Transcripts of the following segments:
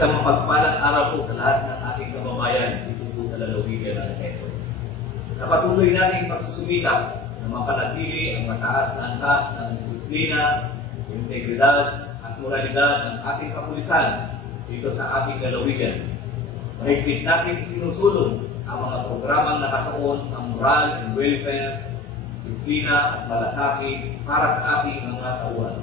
Isang mapagpalang araw po sa lahat ng ating kababayan dito po sa lalawigan ng Quezon. Sa patuloy nating pagsusumita na mapanatili ang mataas na antas ng disiplina, integridad at moralidad ng ating kapulisan dito sa ating lalawigan. Mahigpit natin sinusulong ang mga programang nakatuon sa moral and welfare, disiplina at malasakit para sa ating mga tauhan.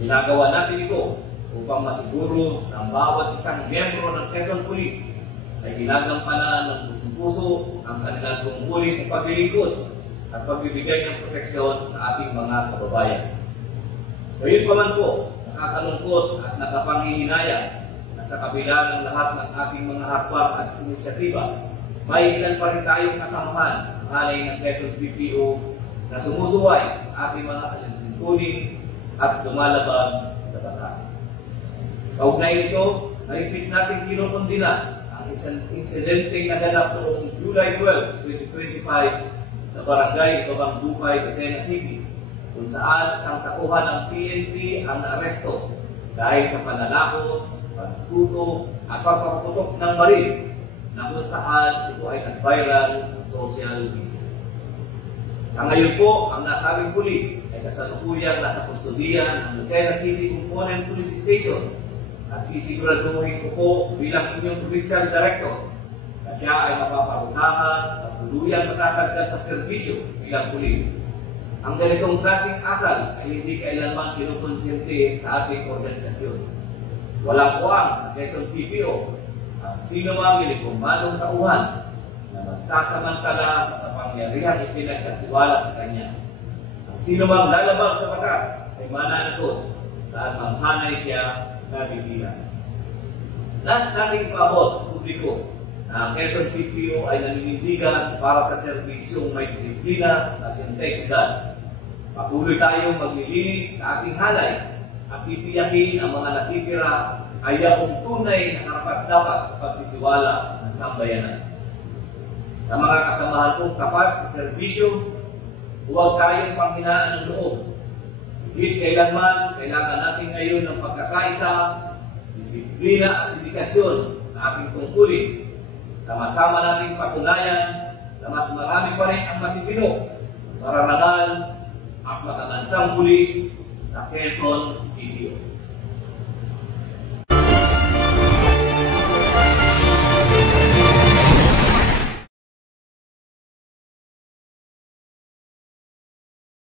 Ginagawa natin ito upang masiguro na bawat isang miyembro ng Quezon Police ay ginagampanan ng puso ang kanilang tungkulin sa paglilingkod at pagbibigay ng proteksyon sa ating mga kababayan. Ngayon pa man po, nakakalungkot at nakapanghihinayang na sa kabila ng lahat ng ating mga hakbang at inisyatiba, may ilan pa rin tayong kasamahan ang alay ng Quezon PPO na sumusuway sa ating mga alintulin at lumalabag sa batas. Kaugnay nito, mahigpit natin kinukundina ang isang insidenteng naganap noong July 12, 2025 sa Barangay Babang Dupay, Quezon City, kung saan isang tauhan ng PNP ang naaresto dahil sa pananakot, pagtuto at pagpapaputok ng baril na kung saan ito ay nag-viral sa social media. Sa ngayon po, ang nasabing pulis ay kasalukuyang nasa kustodiya ng Lucena City Component Police Station at sisiguraduhin ko po bilang inyong provincial director na siya ay mapaparusahan at tuluyang matatagdan sa serbisyo bilang pulis. Ang ganitong klaseng asal ay hindi kailanman kinukonsente sa ating organisasyon. Walang puwang sa Quezon PPO at sino mang ilikummanong tauhan na magsasamantala sa kapangyarihang ipinagkatiwala sa kanya. Ang sino mang lalabag sa batas ay mananagot saan mang hanay siya nabibilang. Last nating paabot sa publiko na ang Quezon PPO ay naninindigan para sa serbisyong may disiplina at integridad. Patuloy tayong maglilinis sa ating halay at titiyakin ang mga natitira ay yaong tunay na karapat-dapat sa pagtitiwala ng sambayanan. Sa mga kasamahan kong tapat sa serbisyo, huwag tayong panghinaan ng loob. Higit kailanman, kailangan natin ngayon ng pagkakaisa, disiplina at dedikasyon sa ating tungkulin. Sama-sama nating patunayan na mas marami pa rin ang matitino, marangal at matatansang pulis sa Quezon